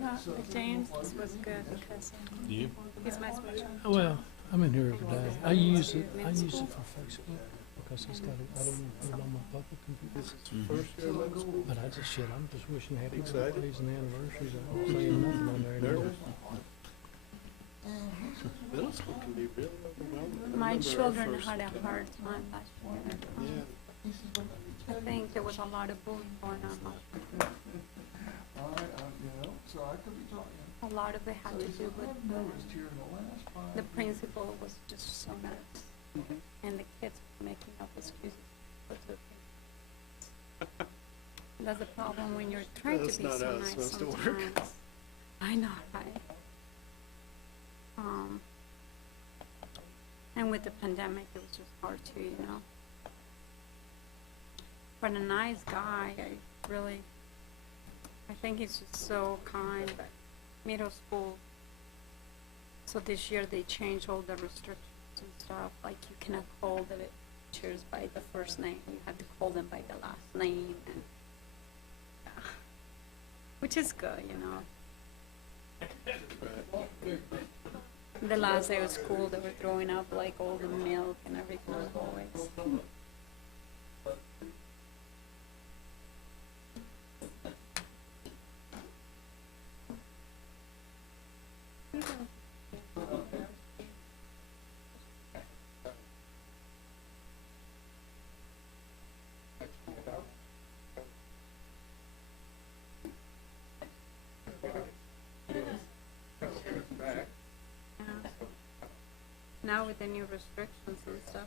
No, James, this was good because You? he's my special. Well, I'm in here every day. I use it for Facebook because it's got it. I don't want to put it on my public computer. This is first year middle school. But I just I'm just wishing happy Excited? birthdays and anniversaries. I don't saying nothing on there anymore. Nervous? Middle school can be really overwhelming. My I remember our children first- had a hard time last year. Yeah. I think there was a lot of bullying going on. A lot of it had to do with the principal was just so nice. And the kids were making up excuses for the principal. That's the problem when you're trying That's to be not so how it's nice supposed to work. sometimes. I know, right? And with the pandemic, it was just hard too, you know. But a nice guy, I think he's just so kind. But middle school, so this year they changed all the restrictions and stuff. Like you cannot call the teachers by the first name; you have to call them by the last name, and which is good, you know. The last day of school, they were throwing up like all the milk and everything on the boys. Now with the new restrictions and stuff,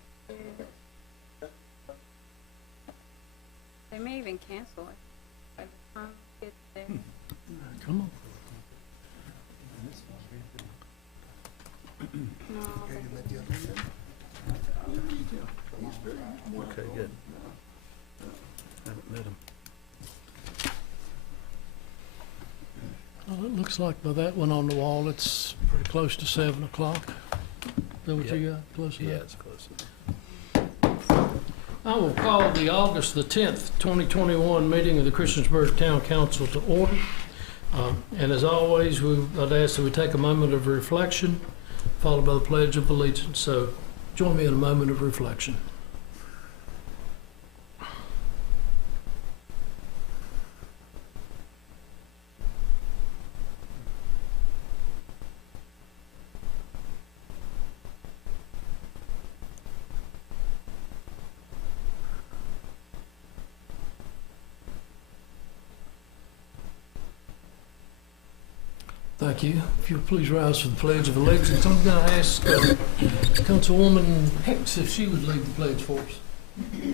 they may even cancel it by the time we get there. Come on. No, Okay, good. Haven't met him. Well, it looks like by that one on the wall, it's pretty close to 7 o'clock. Is that what you got? Close Yeah, enough? it's close. I will call the August the 10th, 2021 meeting of the Christiansburg Town Council to order. And as always, I'd ask that we take a moment of reflection, followed by the Pledge of Allegiance. So join me in a moment of reflection. Thank you. If you'll please rise for the Pledge of Allegiance. I'm going to ask Councilwoman Hicks if she would lead the pledge for us.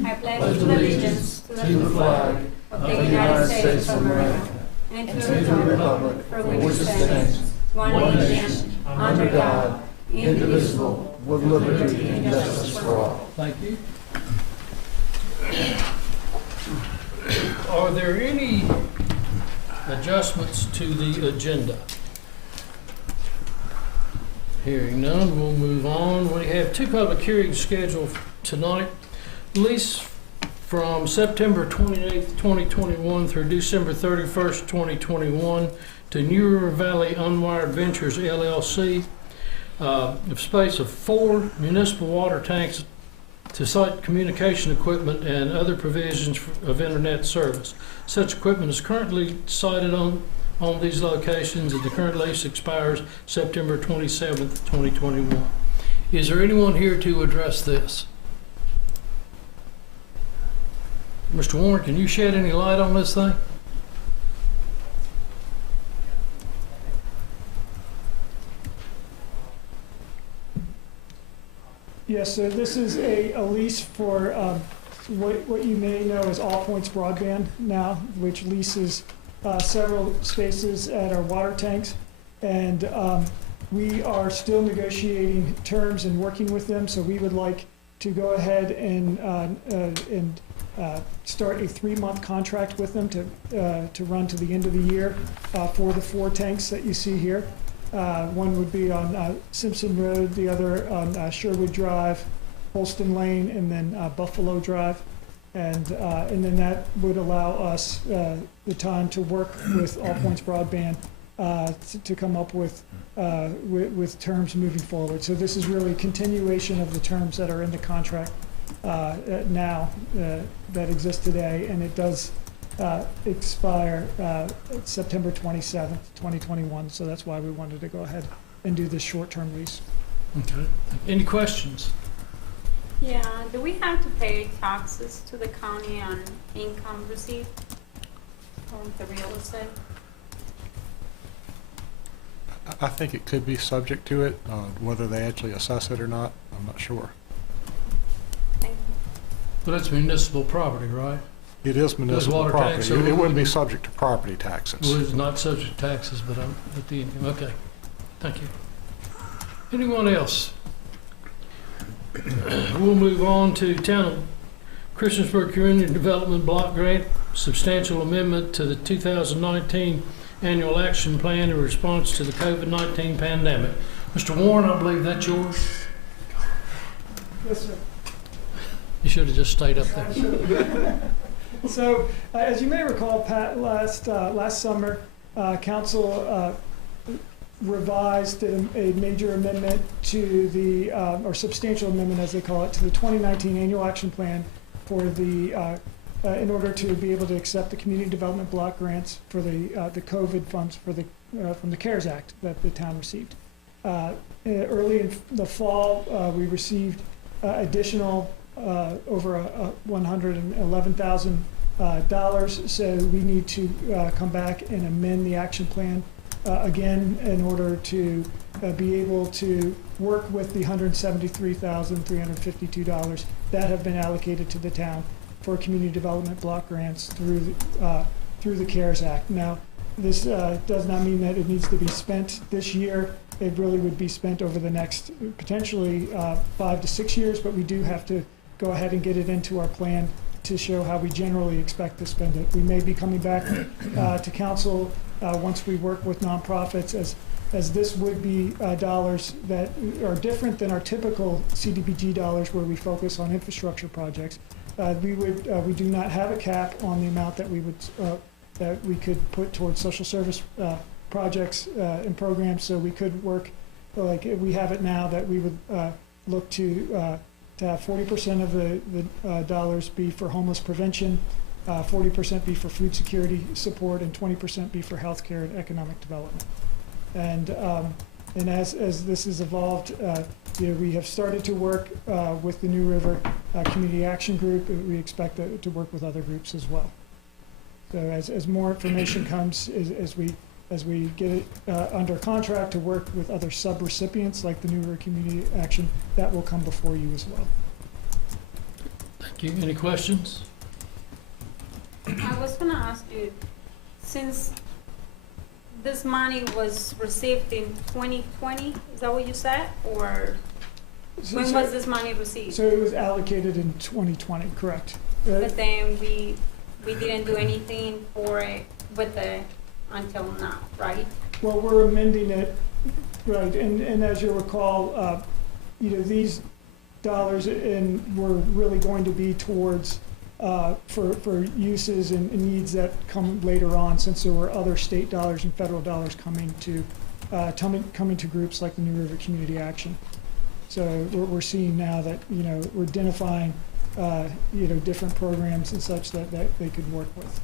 I pledge allegiance to the flag of the United States of America and to the republic for which it stands, one nation, under God, indivisible, with liberty and justice for all. Thank you. Are there any adjustments to the agenda? Hearing none, we'll move on. We have two public hearings scheduled tonight. Lease from September 28th, 2021 through December 31st, 2021 to Newer Valley Unwired Ventures LLC, of space of 4 municipal water tanks to site communication equipment and other provisions of internet service. Such equipment is currently sited on these locations, and the current lease expires September 27th, 2021. Is there anyone here to address this? Mr. Warren, can you shed any light on this thing? Yes, so this is a lease for what you may know as All Points Broadband now, which leases several spaces at our water tanks. And we are still negotiating terms and working with them, so we would like to go ahead and start a 3-month contract with them to run to the end of the year for the 4 tanks that you see here. One would be on Simpson Road, the other on Sherwood Drive, Holston Lane, and then Buffalo Drive. And then that would allow us the time to work with All Points Broadband to come up with terms moving forward. So this is really a continuation of the terms that are in the contract now that exist today, and it does expire September 27th, 2021. So that's why we wanted to go ahead and do this short-term lease. Okay. Any questions? Yeah, do we have to pay taxes to the county on income received from the real estate? I think it could be subject to it, whether they actually assess it or not, I'm not sure. Thank you. But that's municipal property, right? It is municipal water property. tax, It so- wouldn't be subject to property taxes. Well, it's not subject to taxes, but I'm at the income. Okay. Thank you. Anyone else? We'll move on to Town of Christiansburg Community Development Block Grant, substantial amendment to the 2019 Annual Action Plan in response to the COVID-19 pandemic. Mr. Warren, I believe that's yours. Yes, sir. You should have just stayed up there. So, as you may recall, Pat, last summer, Council revised a major amendment to the, or substantial amendment as they call it, to the 2019 Annual Action Plan for the, in order to be able to accept the community development block grants for the COVID funds for the, from the CARES Act that the town received. Early in the fall, we received additional over $111,000. So we need to come back and amend the action plan again in order to be able to work with the $173,352 that have been allocated to the town for community development block grants through the CARES Act. Now, this does not mean that it needs to be spent this year. It really would be spent over the next potentially 5 to 6 years, but we do have to go ahead and get it into our plan to show how we generally expect to spend it. We may be coming back to council once we work with nonprofits, as this would be dollars that are different than our typical CDBG dollars where we focus on infrastructure projects. We do not have a cap on the amount that we could put towards social service projects and programs, so we could work like we have it now, that we would look to have 40% of the dollars be for homeless prevention, 40% be for food security support, and 20% be for healthcare and economic development. And as this has evolved, we have started to work with the New River Community Action Group. We expect to work with other groups as well. So as more information comes, as we get it under contract to work with other sub-recipients like the New River Community Action, that will come before you as well. Thank you. Any questions? I was going to ask you, since this money was received in 2020, is that what you said? Or when was this money received? So it was allocated in 2020, correct. But then we didn't do anything for it with the until now, right? Well, we're amending it, right, and as you recall, these dollars were really going to be towards for uses and needs that come later on, since there were other state dollars and federal dollars coming to groups like the New River Community Action. So we're seeing now that we're identifying different programs and such that they could work with.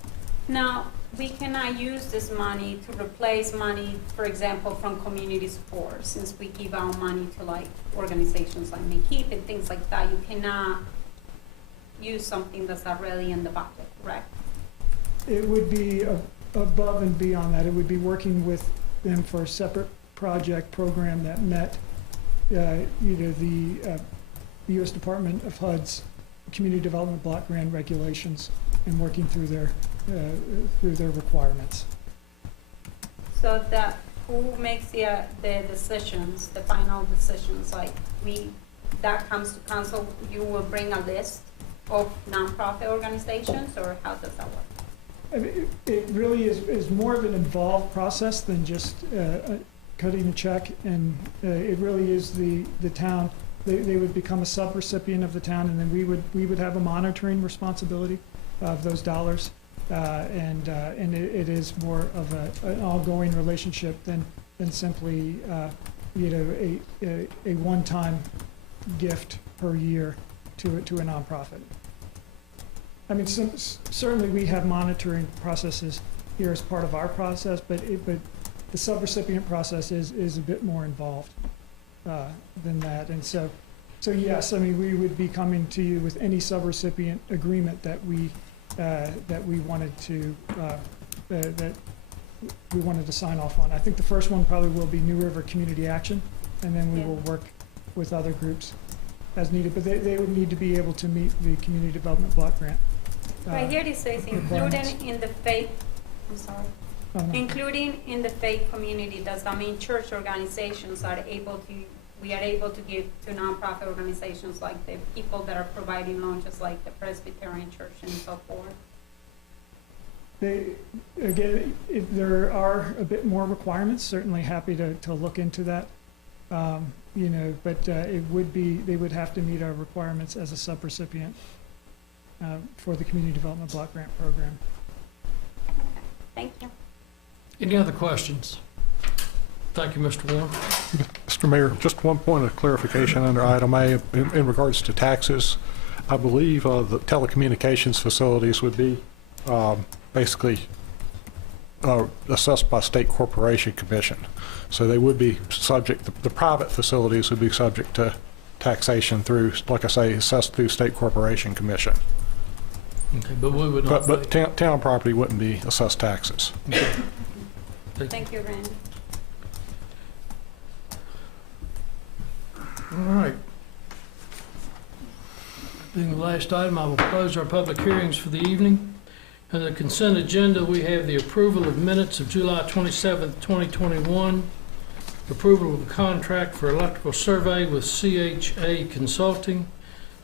Now, we cannot use this money to replace money, for example, from community support, since we give out money to like organizations like McKeep and things like that. You cannot use something that's already in the budget, correct? It would be above and beyond that. It would be working with them for a separate project program that met the U.S. Department of HUD's Community Development Block Grant regulations and working through their requirements. So that who makes the decisions, the final decisions? Like that comes to council, you will bring a list of nonprofit organizations, or how does that work? I mean, it really is more of an involved process than just cutting a check, and it really is the town. They would become a sub-recipient of the town, and then we would have a monitoring responsibility of those dollars. And it is more of an ongoing relationship than simply, a one-time gift per year to a nonprofit. I mean, certainly we have monitoring processes here as part of our process, but the subrecipient process is a bit more involved than that. And so yes, I mean, we would be coming to you with any subrecipient agreement that we wanted to sign off on. I think the first one probably will be New River Community Action, and then we will work with other groups as needed. But they would need to be able to meet the Community Development Block Grant. Right here it says including in the faith, I'm sorry, Oh, no. including in the faith community. Does that mean church organizations are able to, we are able to give to nonprofit organizations like the people that are providing lunches like the Presbyterian Church and so forth? Again, if there are a bit more requirements, certainly happy to look into that. But it would be, they would have to meet our requirements as a subrecipient for the Community Development Block Grant Program. Thank you. Any other questions? Thank you, Mr. Warren. Mr. Mayor, just one point of clarification under item A in regards to taxes. I believe the telecommunications facilities would be basically assessed by State Corporation Commission. So they would be subject, the private facilities would be subject to taxation through, like I say, assessed through State Corporation Commission. Okay, but we would not. But town property wouldn't be assessed taxes. Okay. Thank you, Randy. All right. Being the last item, I will close our public hearings for the evening. On the consent agenda, we have the approval of minutes of July 27th, 2021, approval of a contract for electrical survey with CHA Consulting,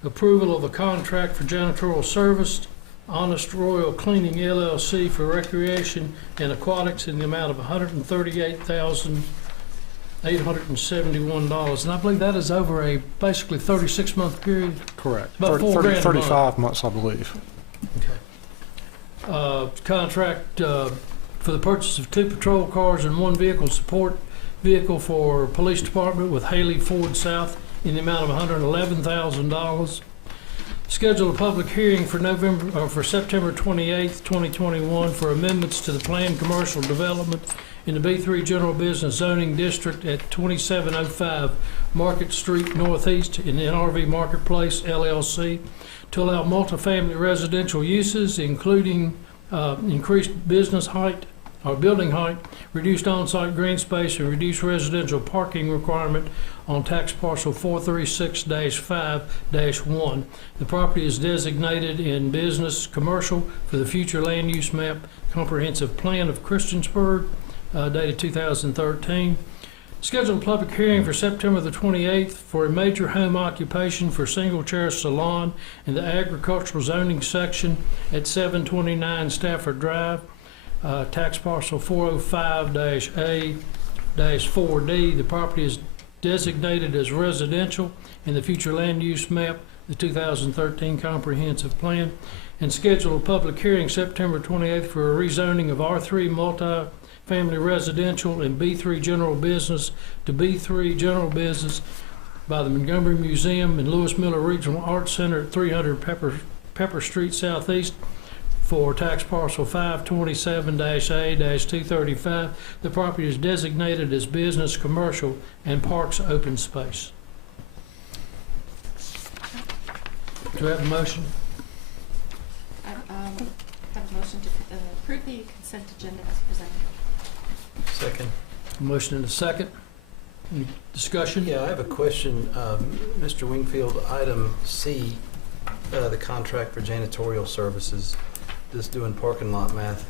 approval of a contract for janitorial service, Honest Royal Cleaning LLC for recreation and aquatics in the amount of $138,871. And I believe that is over a basically 36-month period. Correct. About $4,000 a 35 months, I believe. Okay. Contract for the purchase of 2 patrol cars and 1 vehicle support vehicle for police department with Haley Ford South in the amount of $111,000. Schedule a public hearing for September 28th, 2021 for amendments to the planned commercial development in the B3 General Business Zoning District at 2705 Market Street Northeast in the NRV Marketplace LLC to allow multifamily residential uses, including increased business height or building height, reduced on-site green space, and reduced residential parking requirement on tax parcel 436-5-1. The property is designated in business commercial for the future land use map comprehensive plan of Christiansburg, dated 2013. Scheduled a public hearing for September the 28th for a major home occupation for single-chair salon in the agricultural zoning section at 729 Stafford Drive, tax parcel 405-A-4D. The property is designated as residential in the future land use map, the 2013 comprehensive plan. And schedule a public hearing September 28th for a rezoning of R3 multi-family residential and B3 general business to B3 general business by the Montgomery Museum and Lewis Miller Regional Arts Center at 300 Pepper Street Southeast for tax parcel 527-A-235. The property is designated as business, commercial, and parks open space. Do we have a motion? Have a motion to approve the consent agenda as presented. Second. Motion and a second. Any discussion? Yeah, I have a question. Mr. Wingfield, item C, the contract for janitorial services, just doing parking lot math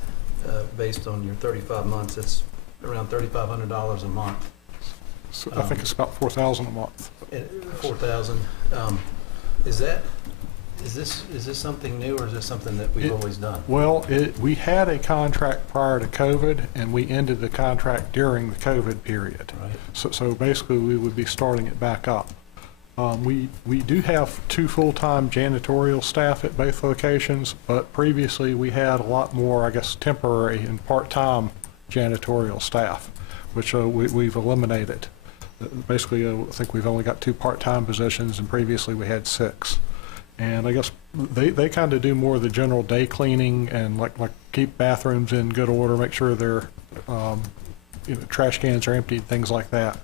based on your 35 months, it's around $3,500 a month. So I think it's about $4,000 a month. 4,000. Is this something new, or is this something that we've always done? Well, we had a contract prior to COVID, and we ended the contract during the COVID period. Right. So basically, we would be starting it back up. We do have 2 full-time janitorial staff at both locations, but previously we had a lot more, I guess, temporary and part-time janitorial staff, which we've eliminated. Basically, I think we've only got 2 part-time positions, and previously we had 6. And I guess they kind of do more of the general day cleaning and like keep bathrooms in good order, make sure their trash cans are emptied, things like that.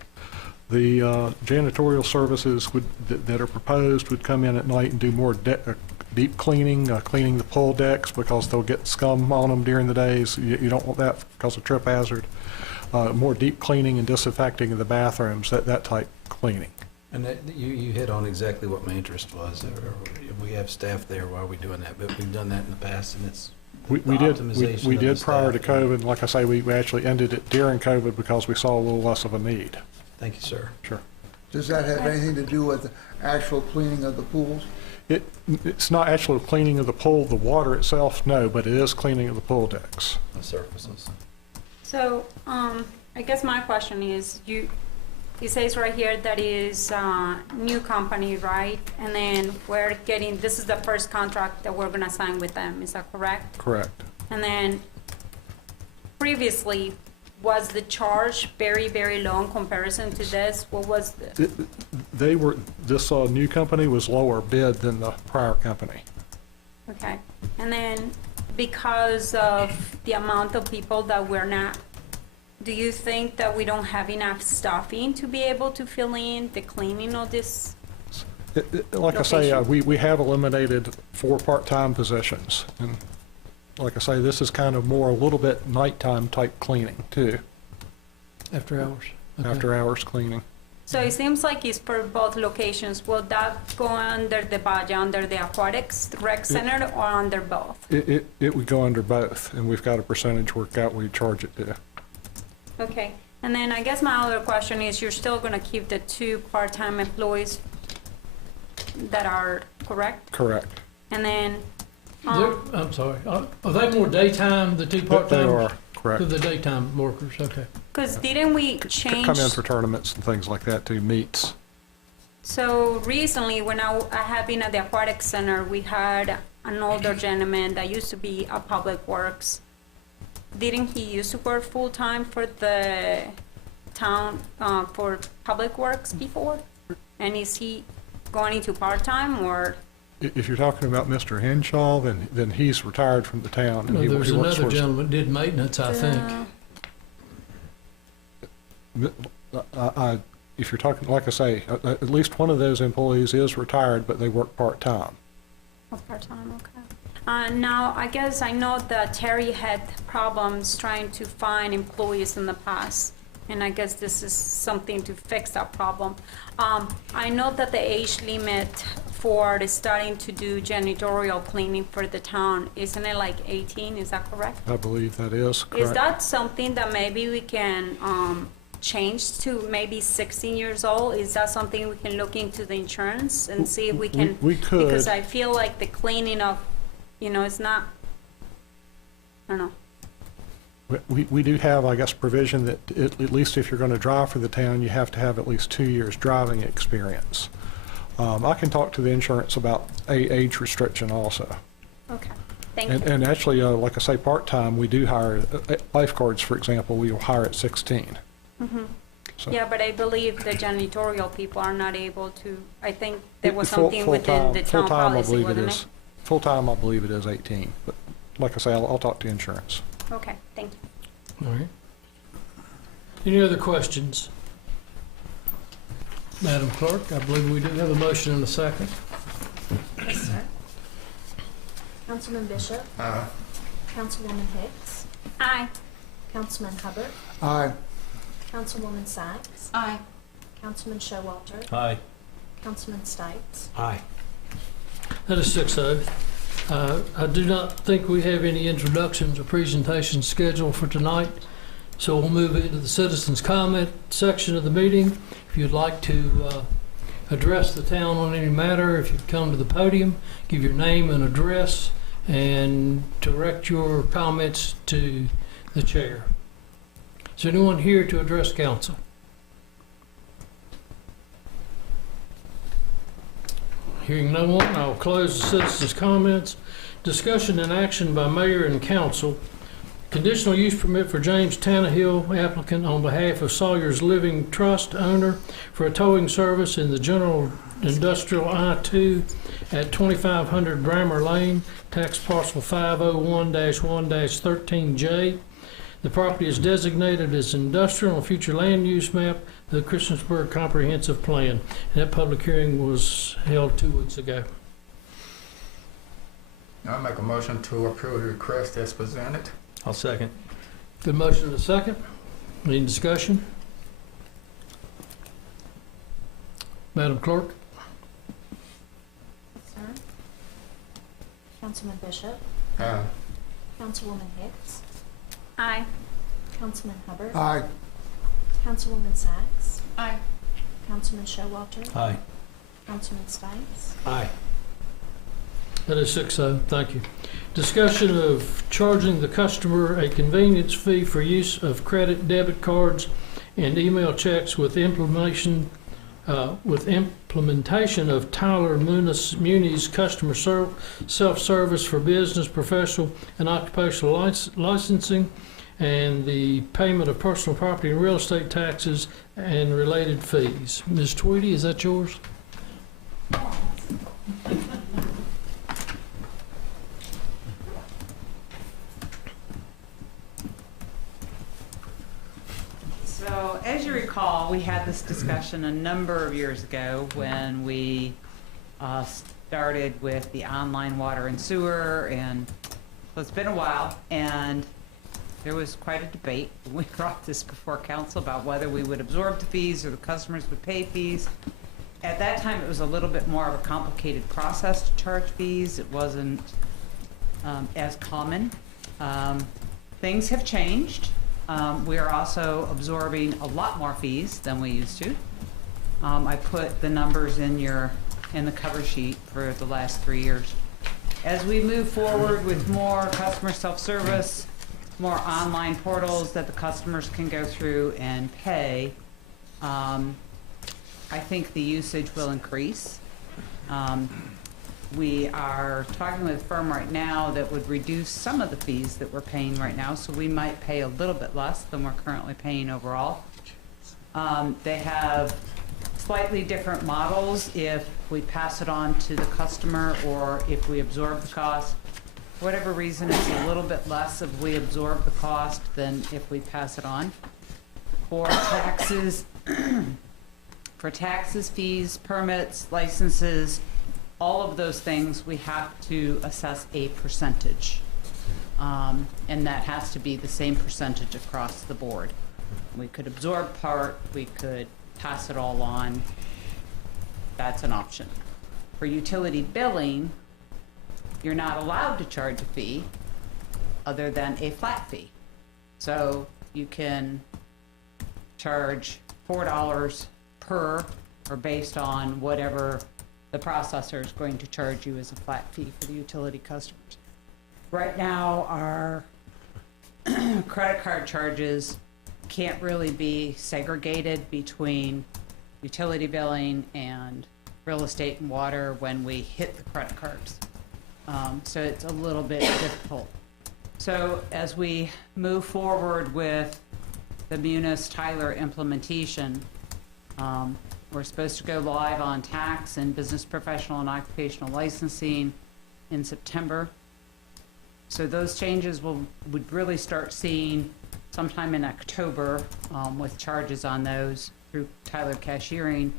The janitorial services that are proposed would come in at night and do more deep cleaning, cleaning the pool decks because they'll get scum on them during the days. You don't want that because of trip hazard. More deep cleaning and disinfecting of the bathrooms, that type cleaning. And you hit on exactly what my interest was. We have staff there while we're doing that, but we've done that in the past, and it's We did prior to COVID. Like I say, we actually ended it during COVID because we saw a little less of a need. Thank you, sir. Sure. Does that have anything to do with the actual cleaning of the pools? It's not actual cleaning of the pool, the water itself, no, but it is cleaning of the pool decks. The surfaces. So, I guess my question is, it says right here that is new company, right? And then this is the first contract that we're gonna sign with them, is that correct? Correct. And then previously, was the charge very, very low in comparison to this? What was the? This new company was lower bid than the prior company. Okay, and then because of the amount of people that we're not, do you think that we don't have enough staffing to be able to fill in the cleaning of this? Like I say, we have eliminated 4 part-time positions. And like I say, this is kind of more a little bit nighttime type cleaning too. After hours? Okay. After hours cleaning. So it seems like it's for both locations. Will that go under the budget, under the aquatics rec center, or under both? It would go under both, and we've got a percentage worked out we charge it to. Okay, and then I guess my other question is, you're still gonna keep the 2 part-time employees that are correct? Correct. And then, I'm sorry, are they more daytime, the 2 part-timers? They are, They're correct. the daytime workers, okay. because didn't we change? Come in for tournaments and things like that too, meets. So recently, when I have been at the aquatic center, we had an older gentleman that used to be at Public Works. Didn't he used to work full-time for the town, for Public Works before? And is he going into part-time, or? If you're talking about Mr. Henshaw, then he's retired from the town. And No, he there's works another for us. gentleman that did maintenance, I think. If you're talking, like I say, at least one of those employees is retired, but they work part-time. Oh, part-time, okay. Now, I guess I know that Terry had problems trying to find employees in the past, and I guess this is something to fix that problem. I know that the age limit for starting to do janitorial cleaning for the town, isn't it like 18, is that correct? I believe that is correct. Is that something that maybe we can change to maybe 16 years old? Is that something we can look into the insurance and see if we can? We could. Because I feel like the cleaning of, it's not, I don't know. We do have, I guess, provision that at least if you're going to drive for the town, you have to have at least 2 years driving experience. I can talk to the insurance about age restriction also. Okay, thank you. And actually, like I say, part-time, we do hire, lifeguards, for example, we will hire at 16. Mm-hmm. So- Yeah, but I believe the janitorial people are not able to, I think there was Full- something within the town full-time, I policy, believe it wasn't is. it? Full-time, I believe it is 18, but like I say, I'll talk to insurance. Okay, thank you. All right. Any other questions? Madam Clerk, I believe we do have a motion and a second. Yes, sir. Councilman Bishop. Aye. Councilwoman Hicks. Aye. Councilman Hubbard. Aye. Councilwoman Sykes. Aye. Councilman Showalter. Aye. Councilman Stites. Aye. That is 6-0. I do not think we have any introductions or presentations scheduled for tonight, so we'll move into the citizens' comment section of the meeting. If you'd like to address the town on any matter, if you'd come to the podium, give your name and address, and direct your comments to the chair. Is there anyone here to address council? Hearing no one, I'll close the citizens' comments. Discussion and action by mayor and council. Conditional use permit for James Tannehill, applicant on behalf of Sawyer's Living Trust owner for a towing service in the general industrial I-2 at 2500 Brammer Lane, tax parcel 501-1-13J. The property is designated as industrial on future land use map, the Christiansburg Comprehensive Plan. And that public hearing was held 2 weeks ago. I make a motion to approve the request as presented. I'll second. Good motion and a second. Any discussion? Madam Clerk? Sir? Councilman Bishop? Aye. Councilwoman Hicks? Aye. Councilman Hubbard? Aye. Councilwoman Sacks? Aye. Councilman Showalter? Aye. Councilman Stites? Aye. That is 6-0. Thank you. Discussion of charging the customer a convenience fee for use of credit debit cards and email checks with implementation of Tyler Muni's customer self-service for business, professional, and occupational licensing, and the payment of personal property and real estate taxes and related fees. Ms. Tweedy, is that yours? So, as you recall, we had this discussion a number of years ago when we started with the online water and sewer, and so it's been a while, and there was quite a debate. We brought this before council about whether we would absorb the fees or the customers would pay fees. At that time, it was a little bit more of a complicated process to charge fees. It wasn't as common. Things have changed. We are also absorbing a lot more fees than we used to. I put the numbers in the cover sheet for the last 3 years. As we move forward with more customer self-service, more online portals that the customers can go through and pay, I think the usage will increase. We are talking with a firm right now that would reduce some of the fees that we're paying right now, so we might pay a little bit less than we're currently paying overall. They have slightly different models if we pass it on to the customer or if we absorb the cost. For whatever reason, it's a little bit less if we absorb the cost than if we pass it on. For taxes, fees, permits, licenses, all of those things, we have to assess a percentage. And that has to be the same percentage across the board. We could absorb part, we could pass it all on. That's an option. For utility billing, you're not allowed to charge a fee other than a flat fee. So you can charge $4 per, or based on whatever the processor is going to charge you as a flat fee for the utility customers. Right now, our credit card charges can't really be segregated between utility billing and real estate and water when we hit the credit cards. So it's a little bit difficult. So as we move forward with the Munis Tyler implementation, we're supposed to go live on tax and business, professional, and occupational licensing in September. So those changes would really start seeing sometime in October with charges on those through Tyler Cashiering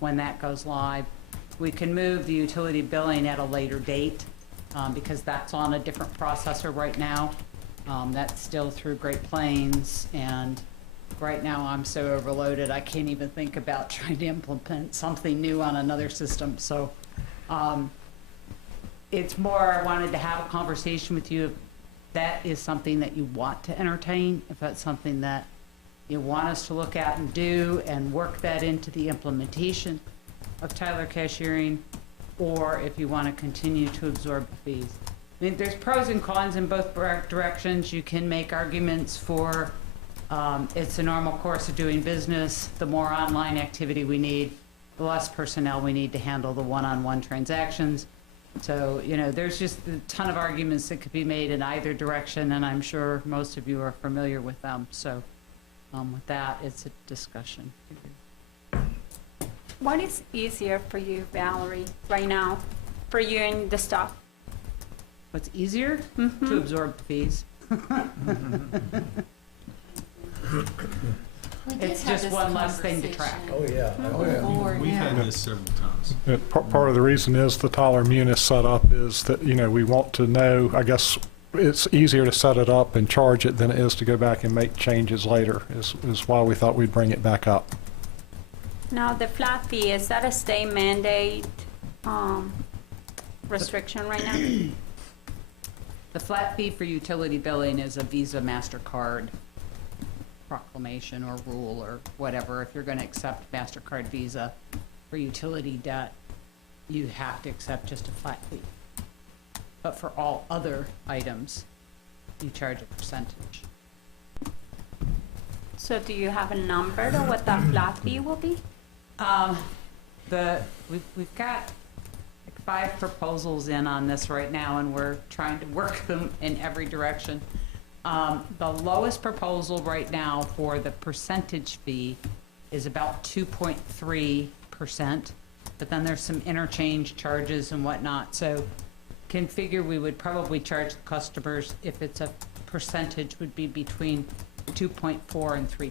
when that goes live. We can move the utility billing at a later date because that's on a different processor right now. That's still through Great Plains, and right now I'm so overloaded I can't even think about trying to implement something new on another system. So it's more I wanted to have a conversation with you if that is something that you want to entertain, if that's something that you want us to look at and do and work that into the implementation of Tyler Cashiering, or if you want to continue to absorb the fees. I mean, there's pros and cons in both directions. You can make arguments for it's a normal course of doing business. The more online activity we need, the less personnel we need to handle the one-on-one transactions. So, you know, there's just a ton of arguments that could be made in either direction, and I'm sure most of you are familiar with them. So with that, it's a discussion. What is easier for you, Valerie, right now, for you and the staff? What's easier? To absorb the fees. It's just one less thing to track. Oh, yeah. Oh, yeah. We've had this several times. Part of the reason is the Tyler Munis setup is that, you know, we want to know, I guess, it's easier to set it up and charge it than it is to go back and make changes later, is why we thought we'd bring it back up. Now, the flat fee, is that a state mandate restriction right now? The flat fee for utility billing is a Visa, MasterCard proclamation or rule or whatever. If you're going to accept MasterCard, Visa for utility debt, you have to accept just a flat fee. But for all other items, you charge a percentage. So do you have a number to what that flat fee will be? We've got like 5 proposals in on this right now, and we're trying to work them in every direction. The lowest proposal right now for the percentage fee is about 2.3%, but then there's some interchange charges and whatnot. So can figure we would probably charge the customers, if it's a percentage, would be between 2.4 and 3%.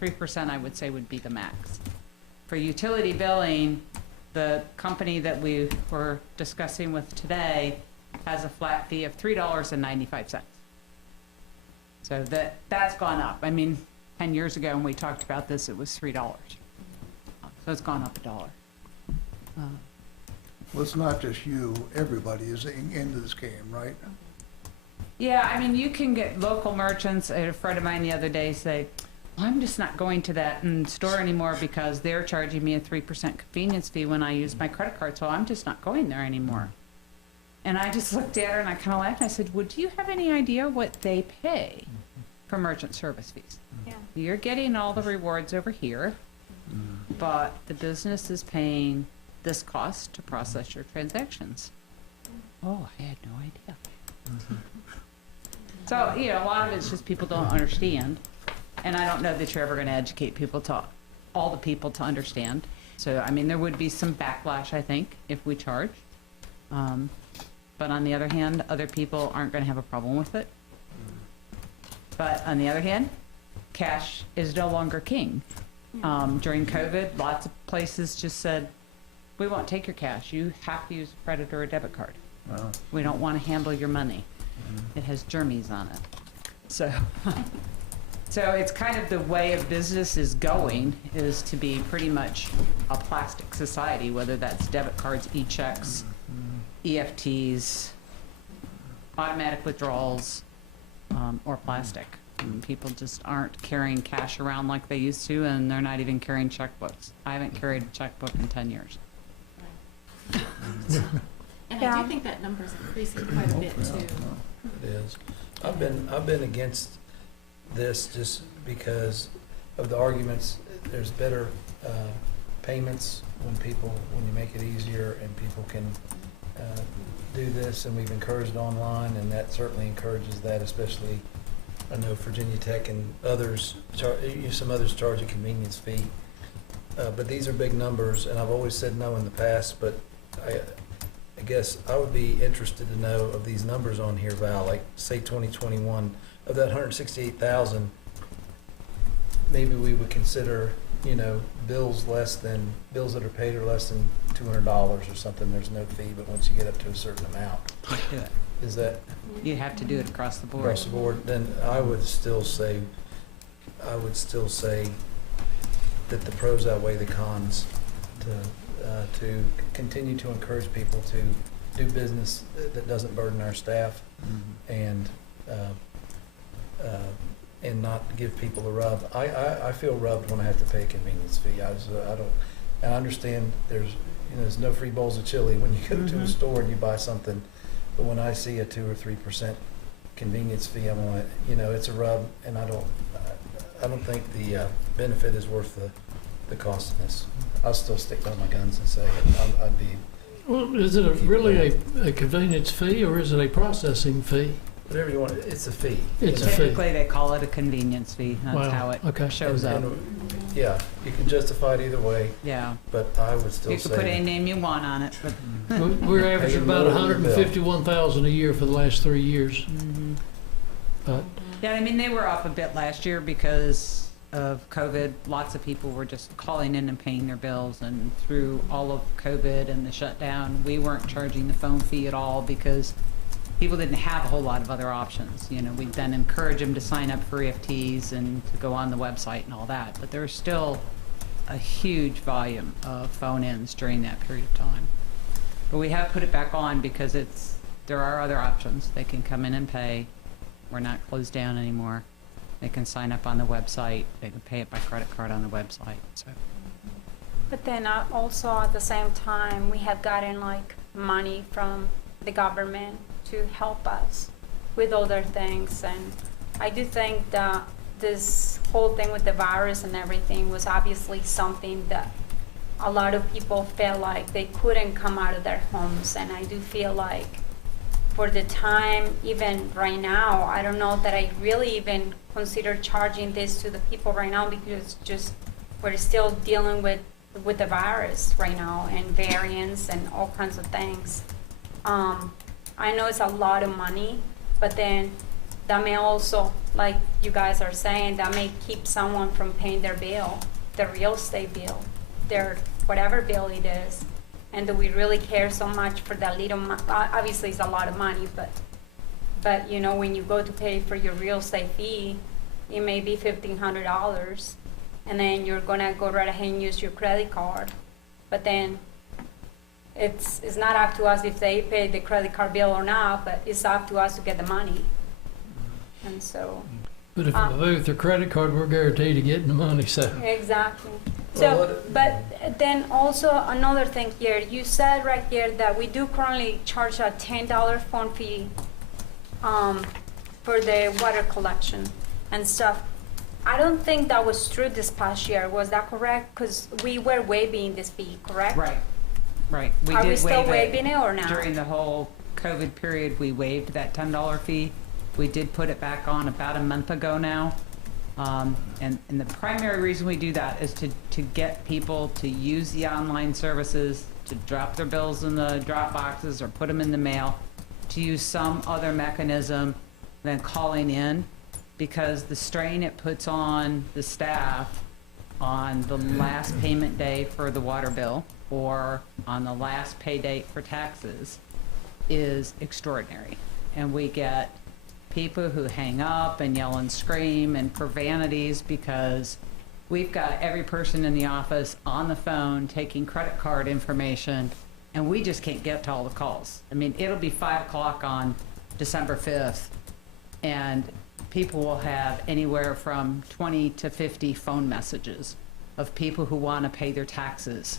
3% I would say would be the max. For utility billing, the company that we were discussing with today has a flat fee of $3.95. So that's gone up. I mean, 10 years ago when we talked about this, it was $3. So it's gone up $1. Well, it's not just you, everybody is into this game, right? Yeah, I mean, you can get local merchants. A friend of mine the other day say, well, I'm just not going to that store anymore because they're charging me a 3% convenience fee when I use my credit card, so I'm just not going there anymore. And I just looked at her and I kind of laughed and I said, well, do you have any idea what they pay for merchant service fees? Yeah. You're getting all the rewards over here, but the business is paying this cost to process your transactions. Oh, I had no idea. So, you know, a lot of it's just people don't understand. And I don't know that you're ever going to educate people to, all the people to understand. So, I mean, there would be some backlash, I think, if we charge. But on the other hand, other people aren't going to have a problem with it. But on the other hand, cash is no longer king. During COVID, lots of places just said, we won't take your cash. You have to use a credit or a debit card. Wow. We don't want to handle your money. It has germs on it. So, so it's kind of the way of business is going, is to be pretty much a plastic society, whether that's debit cards, e-checks, EFTs, automatic withdrawals, or plastic. And people just aren't carrying cash around like they used to, and they're not even carrying checkbooks. I haven't carried a checkbook in 10 years. And I do think that number's increasing quite a bit too. It is. I've been against this just because of the arguments. There's better payments when you make it easier and people can do this, and we've encouraged online, and that certainly encourages that, especially I know Virginia Tech and others, some others charge a convenience fee. But these are big numbers, and I've always said no in the past, but I guess I would be interested to know of these numbers on here, Val, like say 2021, of that 168,000, maybe we would consider, you know, bills that are paid are less than $200 or something. There's no fee, but once you get up to a certain amount, Do it. is that You have to do it across the board. across the board? Then I would still say that the pros outweigh the cons to continue to encourage people to do business that doesn't burden our staff and not give people a rub. I feel rubbed when I have to pay a convenience fee. I understand there's no free bowls of chili when you go to a store and you buy something, but when I see a 2 or 3% convenience fee, I'm like, it's a rub, and I don't think the benefit is worth the costliness. I'll still stick by my guns and say I'd be, Well, is it really a convenience fee or is it a processing fee? whatever you want, it's a fee. It's you a know? fee. Typically, they call it a convenience fee. That's Wow, how it okay. shows up. Yeah, you can justify it either way, Yeah. but I would still You say. could put any name you want on it, but. We're averaging about more than the bill. 151,000 a year for the last 3 years. Mhm. But Yeah, I mean, they were up a bit last year because of COVID. Lots of people were just calling in and paying their bills, and through all of COVID and the shutdown, we weren't charging the phone fee at all because people didn't have a whole lot of other options. You know, we'd then encourage them to sign up for EFTs and to go on the website and all that, but there was still a huge volume of phone-ins during that period of time. But we have put it back on because there are other options. They can come in and pay. We're not closed down anymore. They can sign up on the website. They can pay it by credit card on the website. So But then also at the same time, we have gotten like money from the government to help us with other things. And I do think that this whole thing with the virus and everything was obviously something that a lot of people felt like they couldn't come out of their homes. And I do feel like for the time, even right now, I don't know that I really even consider charging this to the people right now because just we're still dealing with the virus right now and variants and all kinds of things. I know it's a lot of money, but then that may also, like you guys are saying, that may keep someone from paying their bill, their real estate bill, their whatever bill it is. And do we really care so much for that little obviously it's a lot of money, but you know, when you go to pay for your real estate fee, it may be $1,500, and then you're gonna go right ahead and use your credit card. But then it's not up to us if they pay the credit card bill or not, but it's up to us to get the money. And so. But if we move the credit card, we're guaranteed to get the money, so. Exactly. Well, So, but then also another thing here, you said right here that we do currently charge a $10 phone fee for the water collection and stuff. I don't think that was true this past year. Was that correct? Because we were waiving this fee, correct? right. We Are we did still waive waiving it or not? During the whole COVID period, we waived that $10 fee. We did put it back on about a month ago now. And the primary reason we do that is to get people to use the online services, to drop their bills in the drop boxes or put them in the mail, to use some other mechanism than calling in, because the strain it puts on the staff on the last payment day for the water bill or on the last pay date for taxes is extraordinary. And we get people who hang up and yell and scream and profanities because we've got every person in the office on the phone taking credit card information, and we just can't get to all the calls. I mean, it'll be 5 o'clock on December 5th, and people will have anywhere from 20 to 50 phone messages of people who want to pay their taxes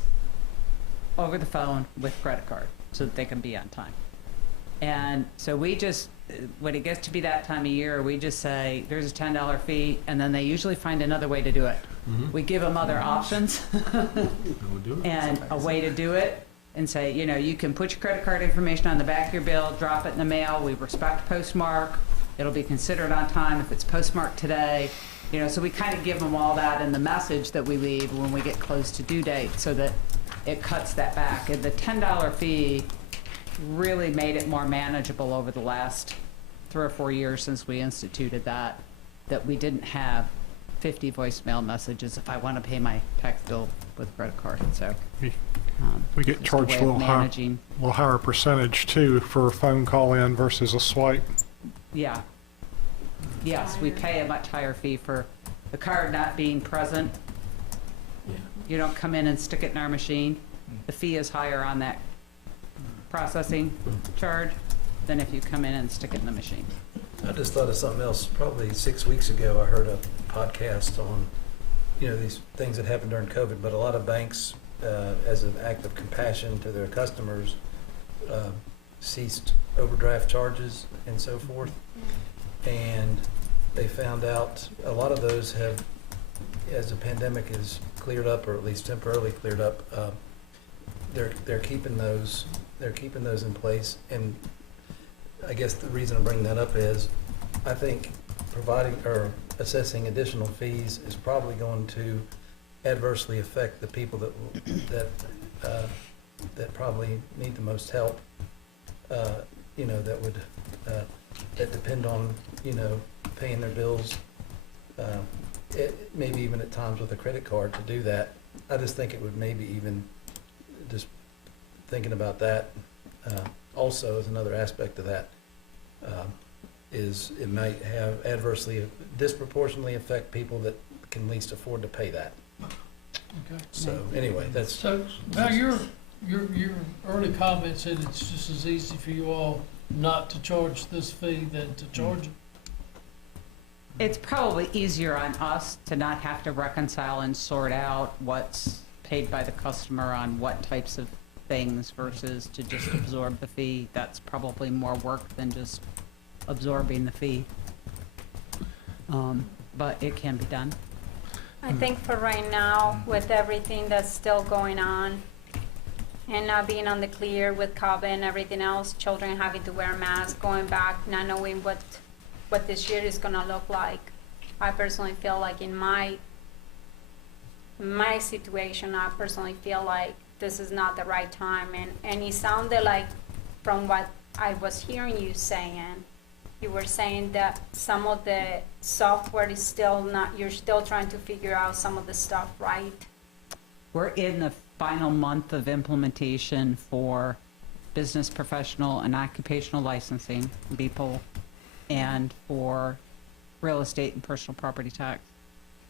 over the phone with credit card so that they can be on time. And so we just, when it gets to be that time of year, we just say, there's a $10 fee, and then they usually find another way to do it. We give them other options and a way to do it, and say, you know, you can put your credit card information on the back of your bill, drop it in the mail, we respect postmark, it'll be considered on time if it's postmarked today. You know, so we kind of give them all that in the message that we leave when we get close to due date, so that it cuts that back. And the $10 fee really made it more manageable over the last 3 or 4 years since we instituted that we didn't have 50 voicemail messages if I want to pay my tax bill with credit card. So We get just a charged way a of little managing. higher percentage too for a phone call in versus a swipe. Yeah. Yes, we pay a much higher fee for the card not being present. You don't come in and stick it in our machine. The fee is higher on that processing charge than if you come in and stick it in the machine. I just thought of something else. Probably 6 weeks ago, I heard a podcast on, you know, these things that happened during COVID, but a lot of banks, as an act of compassion to their customers, ceased overdraft charges and so forth. And they found out a lot of those have as the pandemic is cleared up, or at least temporarily cleared up, they're keeping those in place. And I guess the reason I'm bringing that up is, I think providing or assessing additional fees is probably going to adversely affect the people that probably need the most help. That would that depend on paying their bills. Maybe even at times with a credit card to do that. I just think it would maybe even just thinking about that also as another aspect of that. Is it might have disproportionately affect people that can least afford to pay that. Okay. So anyway, that's. So now your early comment said it's just as easy for you all not to charge this fee than to charge it. It's probably easier on us to not have to reconcile and sort out what's paid by the customer on what types of things versus to just absorb the fee. That's probably more work than just absorbing the fee. But it can be done. I think for right now, with everything that's still going on, and not being on the clear with COVID and everything else, children having to wear masks, going back, not knowing what this year is gonna look like. I personally feel like in my situation, I personally feel like this is not the right time. And it sounded like, from what I was hearing you saying, you were saying that some of the software is still not, you're still trying to figure out some of the stuff, right? We're in the final month of implementation for business professional and occupational licensing, BPOL, and for real estate and personal property tax.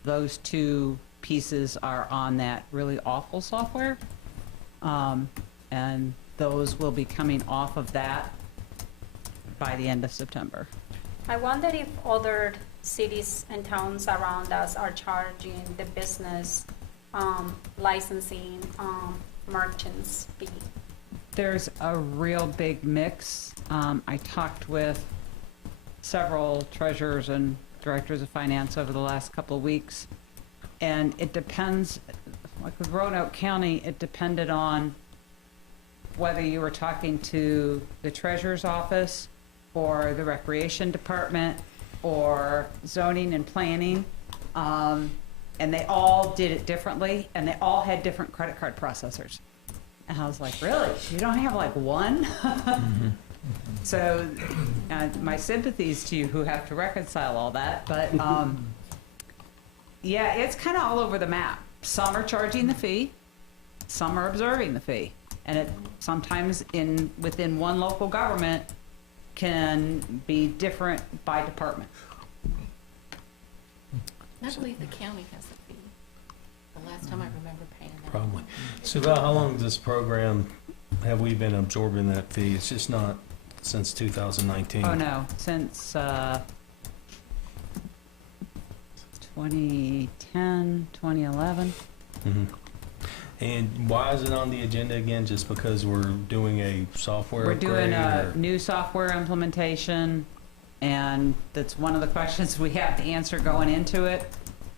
Those two pieces are on that really awful software. And those will be coming off of that by the end of September. I wonder if other cities and towns around us are charging the business licensing merchants fee. There's a real big mix. I talked with several treasurers and directors of finance over the last couple of weeks, and it depends. Like with Roanoke County, it depended on whether you were talking to the treasurer's office or the recreation department or zoning and planning, and they all did it differently, and they all had different credit card processors. And I was like, really? You don't have like one? So my sympathies to you who have to reconcile all that, but yeah, it's kind of all over the map. Some are charging the fee, some are observing the fee, and it sometimes within one local government can be different by department. I believe the county has a fee. The last time I remember paying that. Probably. So about how long does this program, have we been absorbing that fee? It's just not since 2019? Oh, no, since 2010, 2011. Mm-hmm. And why is it on the agenda again? Just because we're doing a software We're upgrade? doing a new software implementation, and that's one of the questions we have to answer going into it.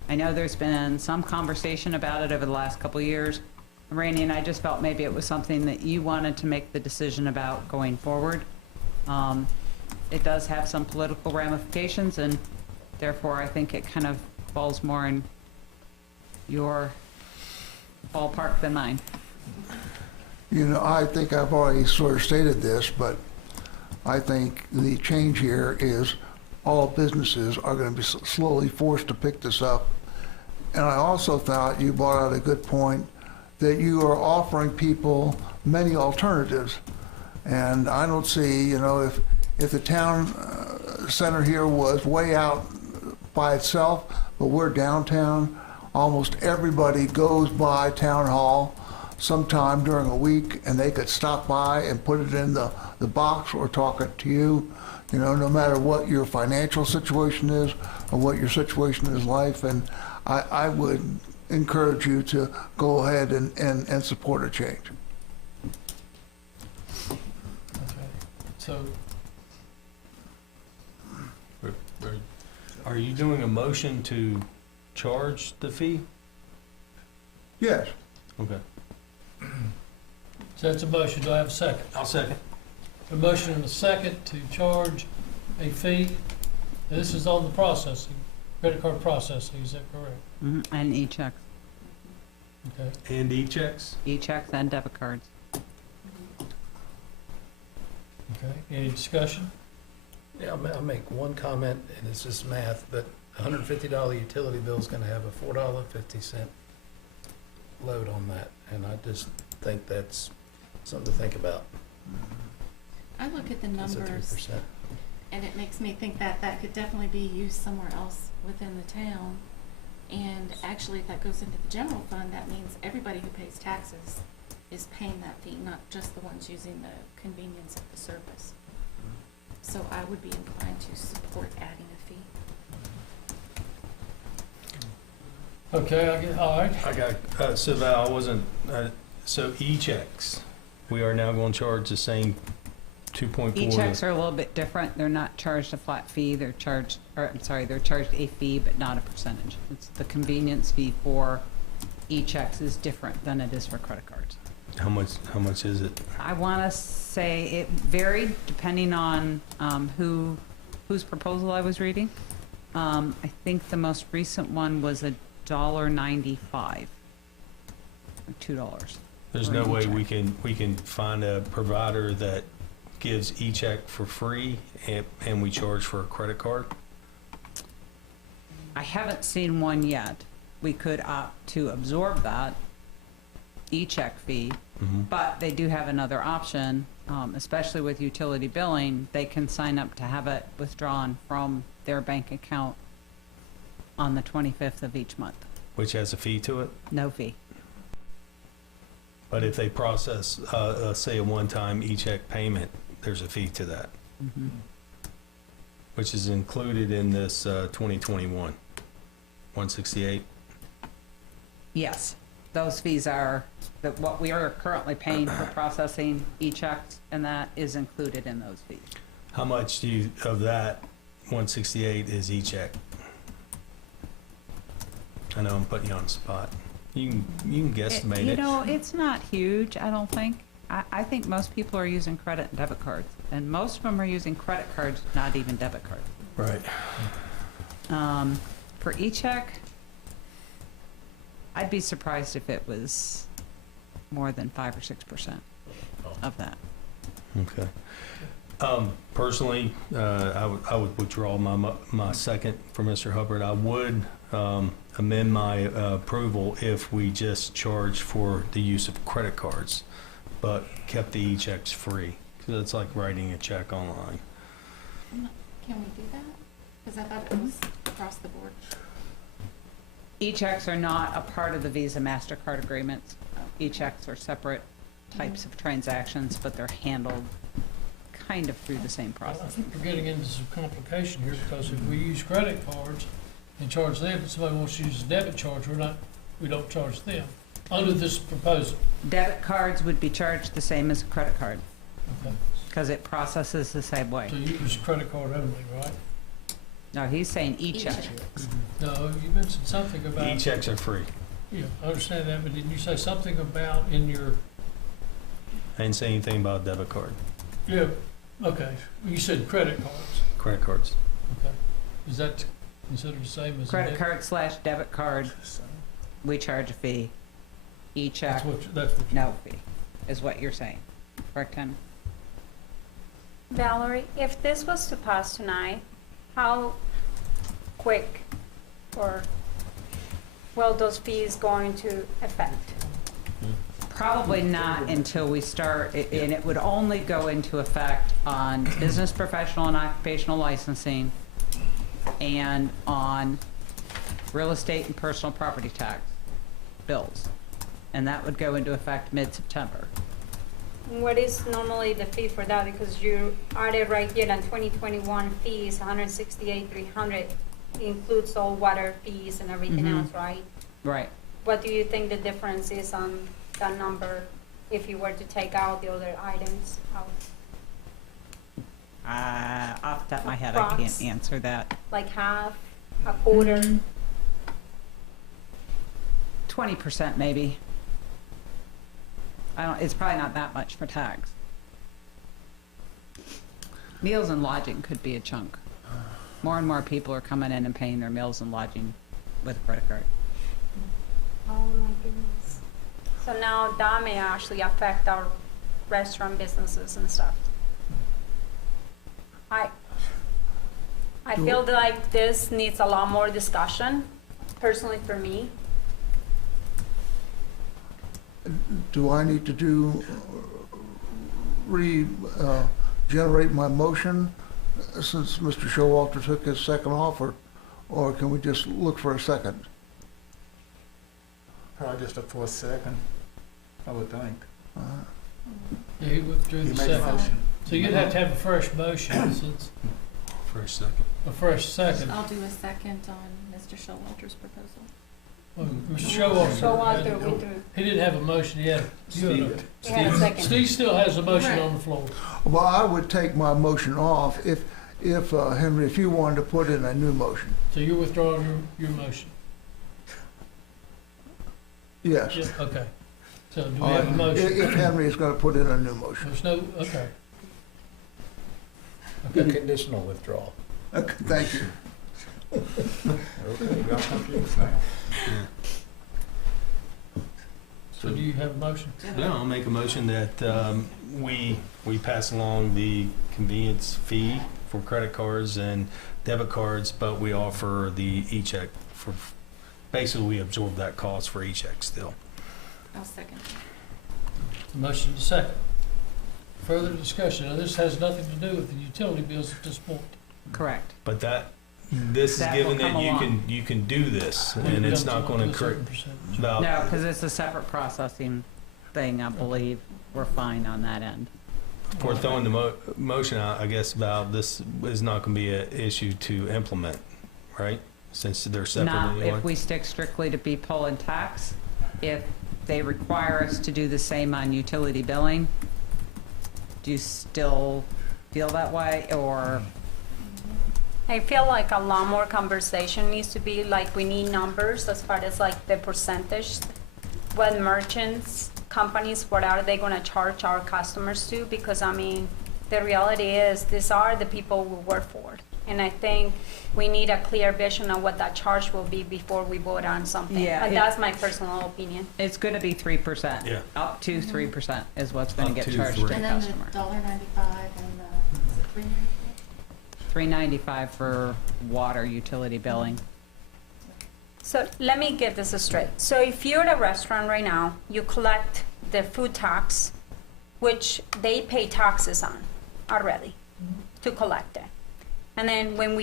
I know there's been some conversation about it over the last couple of years. Randy and I just felt maybe it was something that you wanted to make the decision about going forward. It does have some political ramifications, and therefore I think it kind of falls more in your ballpark than mine. I think I've already sort of stated this, but I think the change here is all businesses are going to be slowly forced to pick this up. And I also thought you brought out a good point that you are offering people many alternatives. And I don't see, if the town center here was way out by itself, but we're downtown, almost everybody goes by town hall sometime during a week, and they could stop by and put it in the box or talk it to you, no matter what your financial situation is or what your situation is life. And I would encourage you to go ahead and support a change. Okay. So, Are you doing a motion to charge the fee? Yes. Okay. So that's a motion. Do I have a second? I'll second. A motion and a second to charge a fee. Now, this is on the processing, credit card processing, is that correct? And e-checks, Okay. And e-checks? e-checks and debit cards. Okay. Any discussion? Yeah, I'll make one comment, and it's just math, but a $150 utility bill is gonna have a $4.50 load on that, and I just think that's something to think about. I look at the It's a numbers 3%. and it makes me think that that could definitely be used somewhere else within the town. And actually, if that goes into the general fund, that means everybody who pays taxes is paying that fee, not just the ones using the convenience of the service. So I would be inclined to support adding a fee. Okay, all right. I got, so Val, I wasn't, so e-checks, we are now going to charge the same 2.4? E-checks are a little bit different. They're not charged a flat fee. They're charged, or I'm sorry, they're charged a fee, but not a percentage. It's the convenience fee for e-checks is different than it is for credit cards. How much is it? I want to say it varied depending on whose proposal I was reading. I think the most recent one was $1.95 or $2. There's for no an way e-check. we can find a provider that gives e-check for free and we charge for a credit card? I haven't seen one yet. We could opt to absorb that e-check fee, but they do have another option, especially with utility billing. They can sign up to have it withdrawn from their bank account on the 25th of each month. Which has a fee to it? No fee. But if they process, say, a one-time e-check payment, there's a fee to that, which is included in this 2021, 168. Yes, those fees are what we are currently paying for processing e-checks, and that is included in those fees. How much of that 168 is e-check? I know I'm putting you on the spot. You can guesstimate it. It's not huge, I don't think. I think most people are using credit and debit cards, and most of them are using credit cards, not even debit cards. Right. For e-check, I'd be surprised if it was more than 5 or 6% of that. Okay. Personally, I would withdraw my second for Mr. Hubbard. I would amend my approval if we just charged for the use of credit cards, but kept the e-checks free, because it's like writing a check online. Can we do that? Because I thought it was across the board. E-checks are not a part of the Visa MasterCard agreements. E-checks are separate types of transactions, but they're handled kind of through the same I process. think we're getting into some complication here, because if we use credit cards and charge them, if somebody wants to use a debit charge, we don't charge them under this proposal. Debit cards would be charged the same as a credit card, Okay. because it processes the same way. So you use credit card only, right? No, he's saying e-check. No, you mentioned something about. E-checks are free. Yeah, I understand that, but didn't you say something about in your, I didn't say anything about debit card, yeah, okay, you said credit cards, credit cards. okay. Is that considered the same as? a Credit debit? card / debit card, we charge a fee. E-check, That's what. no fee, is what you're saying. Correct, Ken? Valerie, if this was to pass tonight, how quick or will those fees go into effect? Probably not until we start, and it would only go into effect on business, professional, and occupational licensing, and on real estate and personal property tax bills. And that would go into effect mid-September. What is normally the fee for that? Because you added right here on 2021 fees, 168,300 includes all water fees and everything else, right? Right. What do you think the difference is on that number if you were to take out the other items out? Off the top of my head, I can't Approx. answer that. Like half, a quarter? 20% maybe. It's probably not that much for tax. Meals and lodging could be a chunk. More and more people are coming in and paying their meals and lodging with a credit card. Oh my goodness. So now that may actually affect our restaurant businesses and stuff. I feel like this needs a lot more discussion, personally for me. Do I need to generate my motion since Mr. Showalter took his second off, or can we just look for a second? Probably just up for a second, I would think. Yeah, he withdrew You the made a second. motion. So you'd have to have a fresh motion, since, First, second. a fresh second. I'll do a second on Mr. Showalter's proposal. Well, Mr. Showalter Showalter, withdrew. he didn't have a motion yet. Steve. He had a second. Steve still has a motion Right. on the floor. Well, I would take my motion off if Henry, if you wanted to put in a new motion. So you're withdrawing your motion? Yes. Yeah, okay. So do we have a motion? If Henry is going to put in a new motion. There's no, okay. A Okay. conditional withdrawal. Okay, thank you. Okay, got confused now. So do you have a motion? No, I'll make a motion that we pass along the convenience fee for credit cards and debit cards, but we offer the e-check for, basically we absorb that cost for e-check still. I'll second. Motion to second. Further discussion. Now, this has nothing to do with the utility bills at this point. Correct. But this is That given will that come along. you can do this, When and it it's comes not up gonna to a create certain percentage. about. No, because it's a separate processing thing, I believe. We're fine on that end. We're throwing the motion out, I guess, about this is not gonna be an issue to implement, right? Since they're separate Not anyway. if we stick strictly to people and tax. If they require us to do the same on utility billing, do you still feel that way, or? I feel like a lot more conversation needs to be, like, we need numbers as far as like the percentage, what merchants, companies, what are they gonna charge our customers to? Because I mean, the reality is, these are the people we work for. And I think we need a clear vision of what that charge will be before we vote on something. Yeah, But it- that's my personal opinion. It's gonna be 3%. Yeah. Up to 3% is what's gonna Up get to charged 3. to the And then customer. the $1.95 and the, is it $3.95? $3.95 for water utility billing. So let me get this straight. So if you're at a restaurant right now, you collect the food tax, which they pay taxes on already to collect it. And then when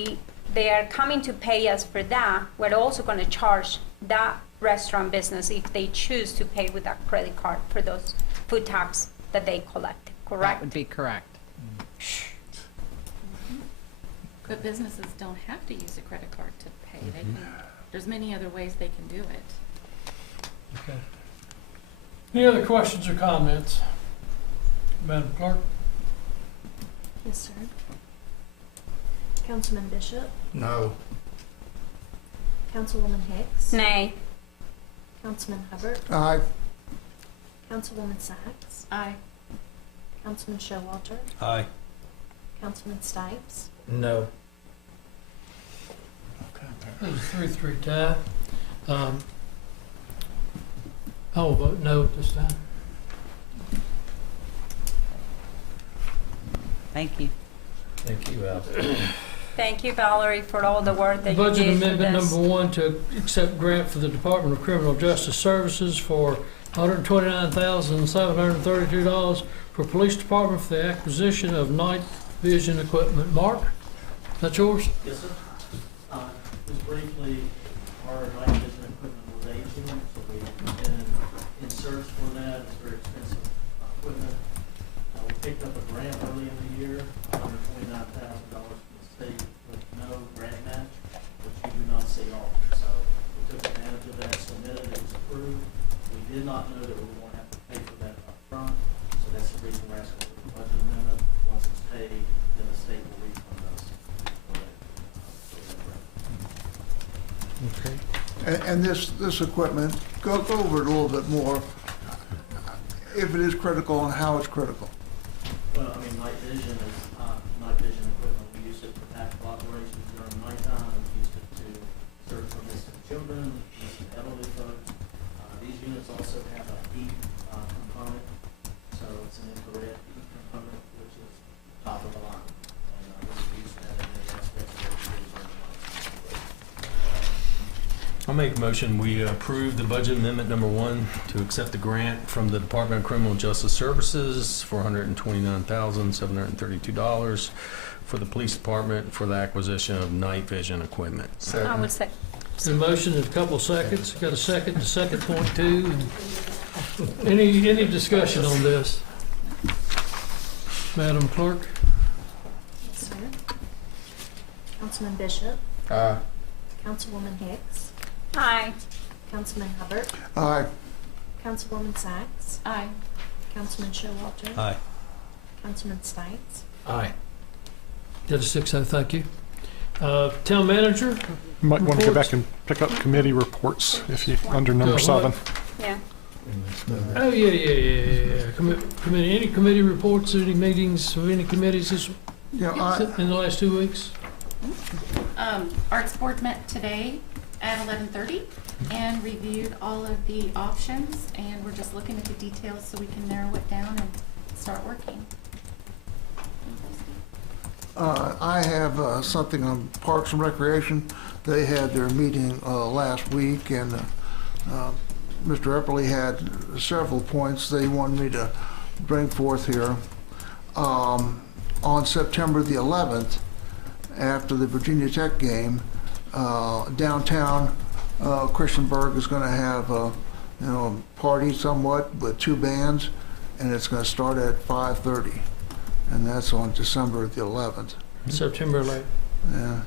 they are coming to pay us for that, we're also gonna charge that restaurant business if they choose to pay with a credit card for those food tax that they collect, That correct? would be correct. But businesses don't have to use a credit card to pay. They can, there's many other ways they can do it. Okay. Any other questions or comments? Madam Clerk? Yes, sir. Councilman Bishop, No. Councilwoman Hicks, Nay. Councilman Hubbard, Aye. Councilwoman Sacks, Aye. Councilman Showalter, Aye. Councilman Stipes, No. It was 3-3 tie. I will vote no at this time. Thank you. Thank you, Al. Thank you, Valerie, for all the work that you Budget did for amendment this. number 1 to accept grant for the Department of Criminal Justice Services for $129,732 for Police Department for the acquisition of night vision equipment. Mark, is that yours? Yes, sir. Just briefly, our night vision equipment was aging, so we've been in search for that. It's very expensive equipment. We picked up a grant early in the year, $129,000 from the state with no grant match, which you do not see often. So we took advantage of that, submitted, it was approved. We did not know that we were going to have to pay for that upfront, so that's the reason we're asking for the budget amendment. Once it's paid, then the state will refund us for that grant. Okay. And this equipment, go over it a little bit more, if it is critical and how it's critical. Well, I mean, night vision equipment, we use it for tactical operations during nighttime, we use it to search for missing children, missing elderly folks. These units also have a heat component, so it's an infrared heat component, which is top of the line. And we use that in many aspects of our division. I'll make a motion, we approve the budget amendment number 1 to accept the grant from the Department of Criminal Justice Services for $129,732 for the police department for the acquisition of night vision equipment. I would say, The motion in a couple of seconds. Got a second to second point two. And any discussion on this? Madam Clerk? Yes, sir. Councilman Bishop, Aye. Councilwoman Hicks, aye. Councilman Hubbard, Aye. Councilwoman Sacks, Aye. Councilman Showalter, Aye. Councilman Stites. Aye. Got a 6-0, thank you. Town manager? You might want to go Reports? back and pick up committee reports if you, under number Go what? 7. Yeah. Oh, yeah. Committee, any committee reports, any meetings of any committees in the last 2 weeks? Arts Board met today at 11:30 and reviewed all of the options, and we're just looking at the details so we can narrow it down and start working. I have something on Parks and Recreation. They had their meeting last week, and Mr. Epperly had several points they wanted me to bring forth here. On September the 11th, after the Virginia Tech game, downtown Christiansburg is going to have a party somewhat with 2 bands, and it's going to start at 5:30. And that's on December the 11th. September 11th. Yeah.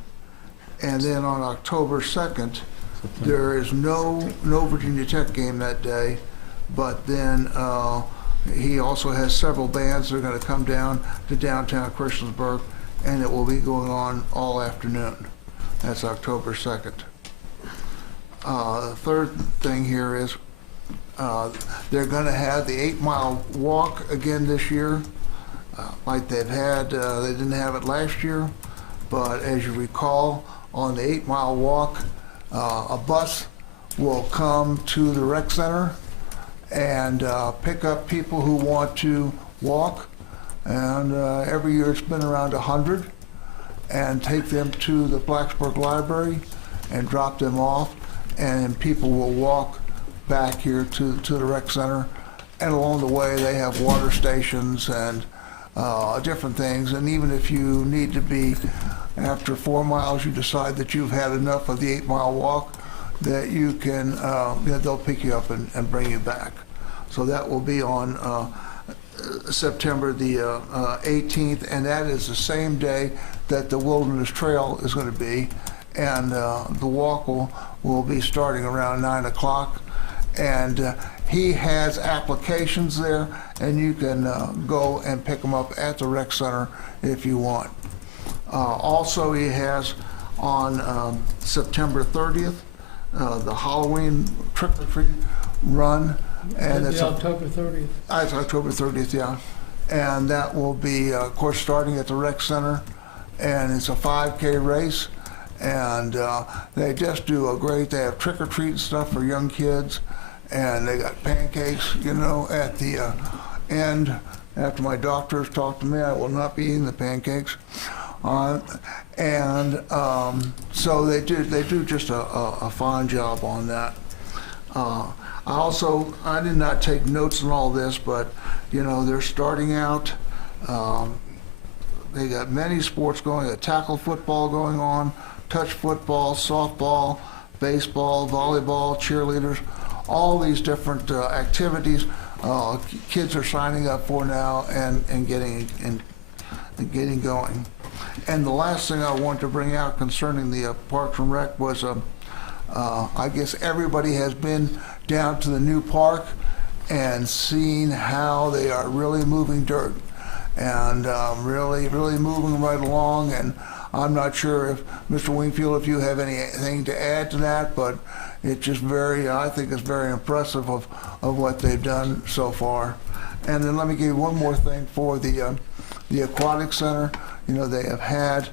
And then on October 2nd, there is no Virginia Tech game that day, but then he also has several bands that are going to come down to downtown Christiansburg, and it will be going on all afternoon. That's October 2nd. The third thing here is they're going to have the 8-mile walk again this year. Like they've had, they didn't have it last year, but as you recall, on the 8-mile walk, a bus will come to the rec center and pick up people who want to walk, and every year it's been around 100, and take them to the Blacksburg Library and drop them off, and people will walk back here to the rec center, and along the way they have water stations and different things. And even if you need to be, after 4 miles, you decide that you've had enough of the 8-mile walk, that you can, they'll pick you up and bring you back. So that will be on September the 18th, and that is the same day that the Wilderness Trail is going to be. And the walk will be starting around 9 o'clock. And he has applications there, and you can go and pick them up at the rec center if you want. Also, he has on September 30th the Halloween trick-or-treat run, and it's October 30th. It's October 30th, yeah. And that will be, of course, starting at the rec center, and it's a 5K race, and they just do a great. They have trick-or-treat stuff for young kids. And they got pancakes, at the end. After my doctors talk to me, I will not be eating the pancakes. So they do just a fine job on that. I did not take notes on all this, but they're starting out. They got many sports going. They got tackle football going on, touch football, softball, baseball, volleyball, cheerleaders. All these different activities kids are signing up for now and getting going. And the last thing I want to bring out concerning the Parks and Rec was I guess everybody has been down to the new park and seen how they are really moving dirt and really moving right along. And I'm not sure if, Mr. Wingfield, if you have anything to add to that, but it's just I think it's very impressive of what they've done so far. And then let me give you one more thing for the aquatic center. You know, they have had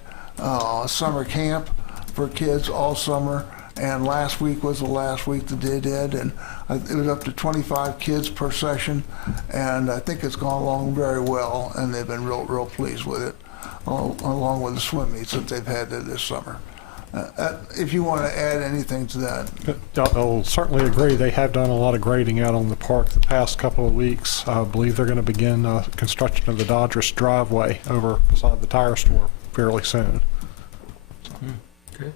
summer camp for kids all summer, and last week was the last week that they did, and it was up to 25 kids per session, and I think it's gone along very well, and they've been real pleased with it, along with the swim meets that they've had there this summer. If you want to add anything to that. I'll certainly agree. They have done a lot of grading out on the park the past couple of weeks. I believe they're going to begin construction of the Dodgers driveway over beside the tire store fairly soon. Okay.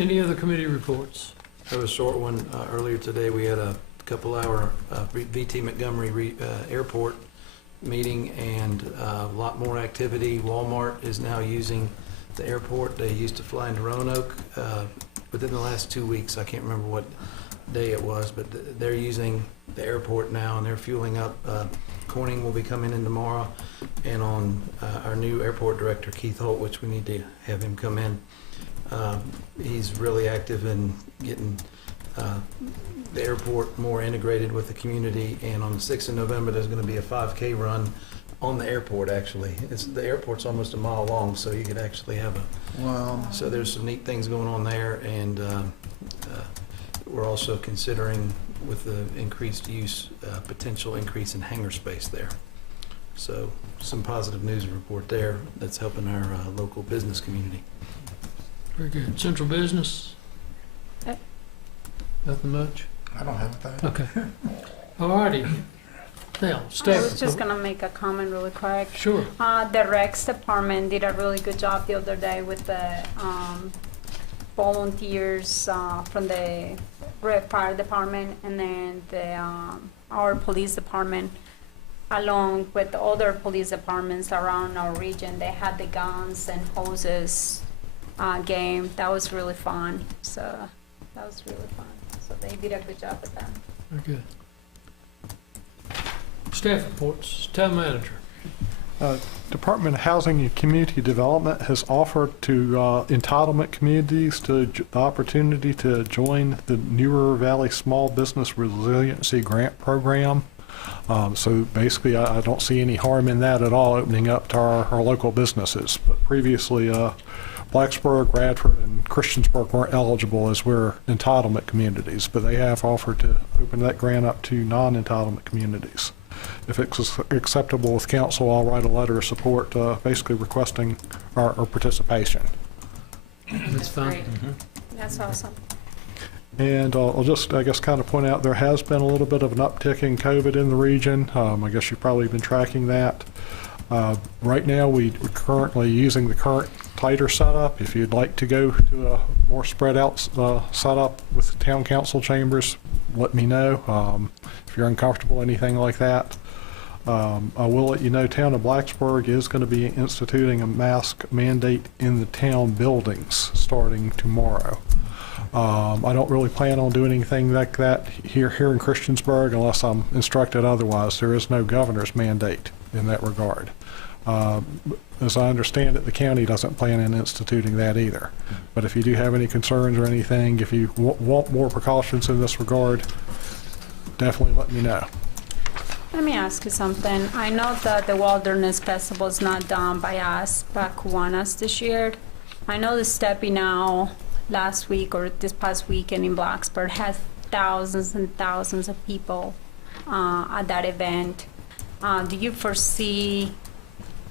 Any other committee reports? I have a short one. Earlier today, we had a couple-hour VT Montgomery Airport meeting, and a lot more activity. Walmart is now using the airport. They used to fly into Roanoke within the last 2 weeks. I can't remember what day it was, but they're using the airport now, and they're fueling up. Corning will be coming in tomorrow, and on our new airport director, Keith Holt, which we need to have him come in. He's really active in getting the airport more integrated with the community, and on the 6th of November, there's going to be a 5K run on the airport, actually. The airport's almost a mile long, so you could actually have a... Wow. So there's some neat things going on there, and we're also considering, with the increased use, potential increase in hangar space there. So some positive news to report there that's helping our local business community. Very good. Central business? Nothing much? I don't have that. Okay. All righty. Now, I Steph. was just gonna make a comment really quick. Sure. The Recs department did a really good job the other day with the volunteers from the fire department, and then our police department, along with other police departments around our region. They had the guns and hoses game. That was really fun. So that was really fun. So they did a good job with that. Very good. Staff reports. Town manager. Department of Housing and Community Development has offered to entitlement communities the opportunity to join the New River Valley Small Business Resiliency Grant Program. So basically, I don't see any harm in that at all, opening up to our local businesses. But previously, Blacksburg, Radford, and Christiansburg weren't eligible as we're entitlement communities, but they have offered to open that grant up to non-entitlement communities. If it's acceptable with council, I'll write a letter of support basically requesting our participation. That's fine. Great. That's awesome. And I'll just, I guess, kind of point out there has been a little bit of an uptick in COVID in the region. I guess you've probably been tracking that. Right now, we're currently using the current tighter setup. If you'd like to go to a more spread out setup with the town council chambers, let me know. If you're uncomfortable, anything like that. I will let you know town of Blacksburg is going to be instituting a mask mandate in the town buildings starting tomorrow. I don't really plan on doing anything like that here in Christiansburg unless I'm instructed otherwise. There is no governor's mandate in that regard. As I understand it, the county doesn't plan on instituting that either. But if you do have any concerns or anything, if you want more precautions in this regard, definitely let me know. Let me ask you something. I know that the Wilderness Festival is not done by us, by Kiwanis this year. I know the Steppy now last week or this past weekend in Blacksburg had thousands and thousands of people at that event. Do you foresee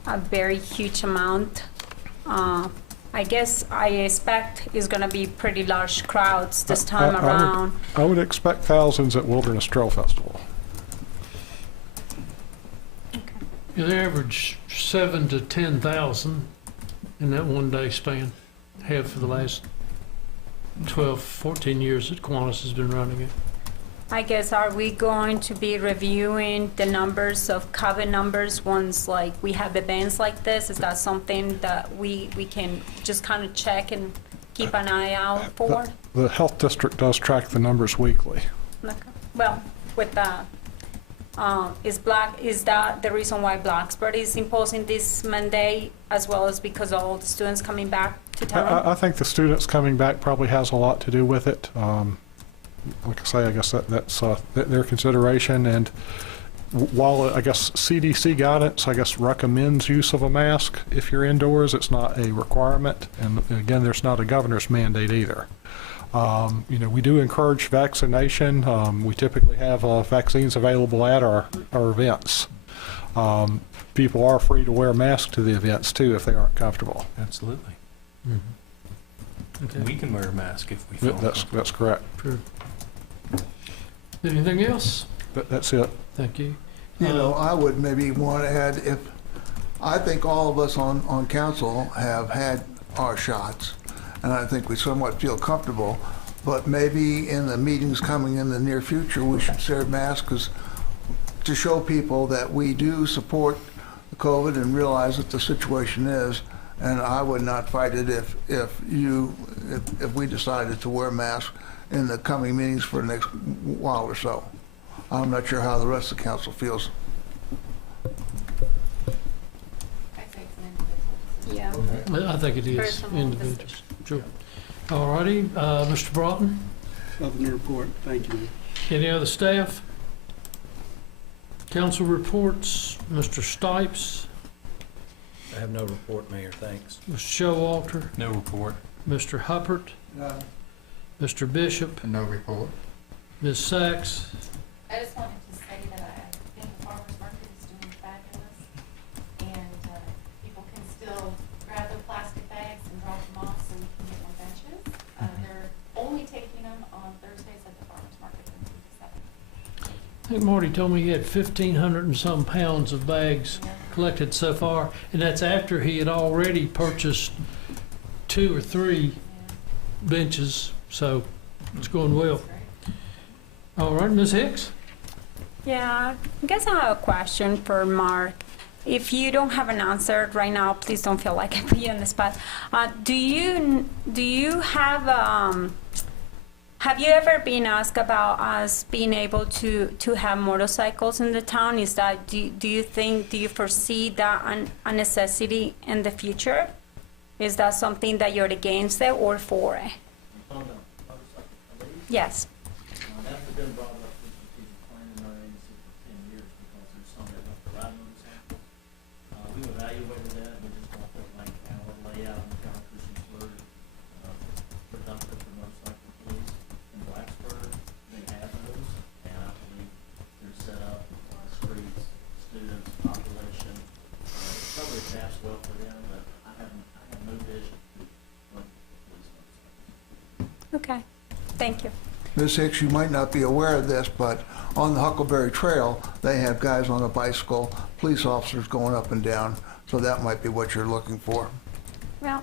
a very huge amount? I guess I expect it's going to be pretty large crowds this time around. I would expect thousands at Wilderness Trail Festival. You average 7,000 to 10,000 in that one day span. Have for the last 12, 14 years that Kiwanis has been running it. I guess, are we going to be reviewing the numbers of COVID numbers once like we have events like this? Is that something that we can just kind of check and keep an eye out for? The health district does track the numbers weekly. Okay. Well, with Is that the reason why Blacksburg is imposing this mandate, as well as because of all the students coming back to town? I think the students coming back probably has a lot to do with it. Like I say, I guess that's their consideration. And while I guess CDC guidance, I guess, recommends use of a mask if you're indoors, it's not a requirement. And again, there's not a governor's mandate either. We do encourage vaccination. We typically have vaccines available at our events. People are free to wear masks to the events too if they aren't comfortable. Absolutely. Okay. We can wear a mask if we feel That's correct. True. Anything else? That's it. Thank you. I would maybe want to add, I think all of us on council have had our shots, and I think we somewhat feel comfortable, but maybe in the meetings coming in the near future, we should share masks to show people that we do support COVID and realize what the situation is. And I would not fight it if we decided to wear masks in the coming meetings for the next while or so. I'm not sure how the rest of the council feels. I say it's an individual decision. Yeah. I think it is Personal individual. decision. Sure. All righty, Mr. Broughton, Nothing to report. Thank you. any other staff? Council reports, Mr. Stipes, I have no report, Mayor, thanks. Mr. Showalter, no report. Mr. Huppert, Mr. Bishop, No report. Ms. Sachs. I just wanted to say that I think the farmer's market is doing fabulous, and people can still grab their plastic bags and drop them off so we can get more benches. They're only taking them on Thursdays at the farmer's market from 2 to 7. I think Marty told me he had 1,500 and some pounds of bags collected so far, and that's after he had already purchased 2 or 3 benches, so it's going well. All right, Ms. Hicks? Yeah, I guess I have a question for Mark. If you don't have an answer right now, please don't feel like I put you on the spot. Do you have you ever been asked about us being able to have motorcycles in the town? Is that, do you foresee that a necessity in the future? Is that something that you're against it or for it? Yes. That's been brought up with the people planning our agency for 10 years because there's some that have to ride motorcycles. We evaluated that, we just don't feel like our layout in town of Christiansburg, productive for motorcycle police. In Blacksburg, they have those, and I believe they're set up, streets, students, population. Probably staff's well for them, but I have no vision to run police motorcycles. Okay. Thank you. Ms. Hicks, you might not be aware of this, but on the Huckleberry Trail, they have guys on a bicycle, police officers going up and down, so that might be what you're looking for. Well,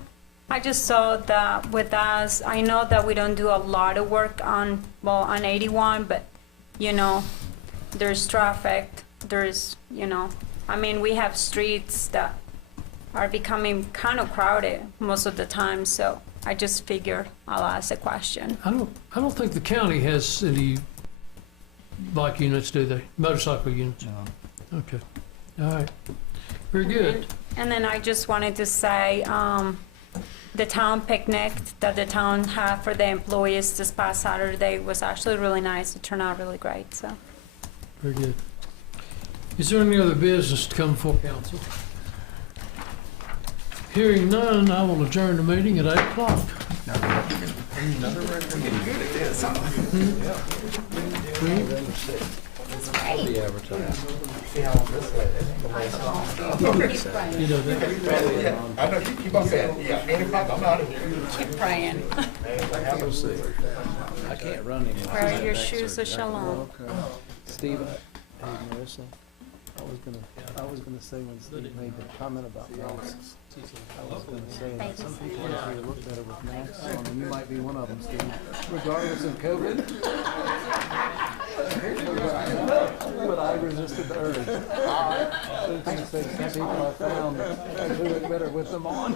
I just saw that with us, I know that we don't do a lot of work on 81, but, there's traffic, there's, we have streets that are becoming kind of crowded most of the time, so I just figured I'll ask a question. I don't think the county has any bike units, do they? Motorcycle units? No. Okay. All right. Very good. And then I just wanted to say, the town picnic that the town had for the employees this past Saturday was actually really nice. It turned out really great, so. Very good. Is there any other business to come before council? Hearing none, I will adjourn the meeting at 8 o'clock. Another record. Getting good at this, huh? You know that. I know, you keep on saying, yeah, 8 o'clock, I'm out of here. Keep praying. I can't run anymore. Wear your shoes of shalom. Steve, hey Marissa, I was gonna say when Steve made the comment about masks, I was gonna say that some people actually look better with masks on, and you might be one of them, Steve, regardless of COVID. But I resisted the urge. I was gonna say some people I found actually look better with them on.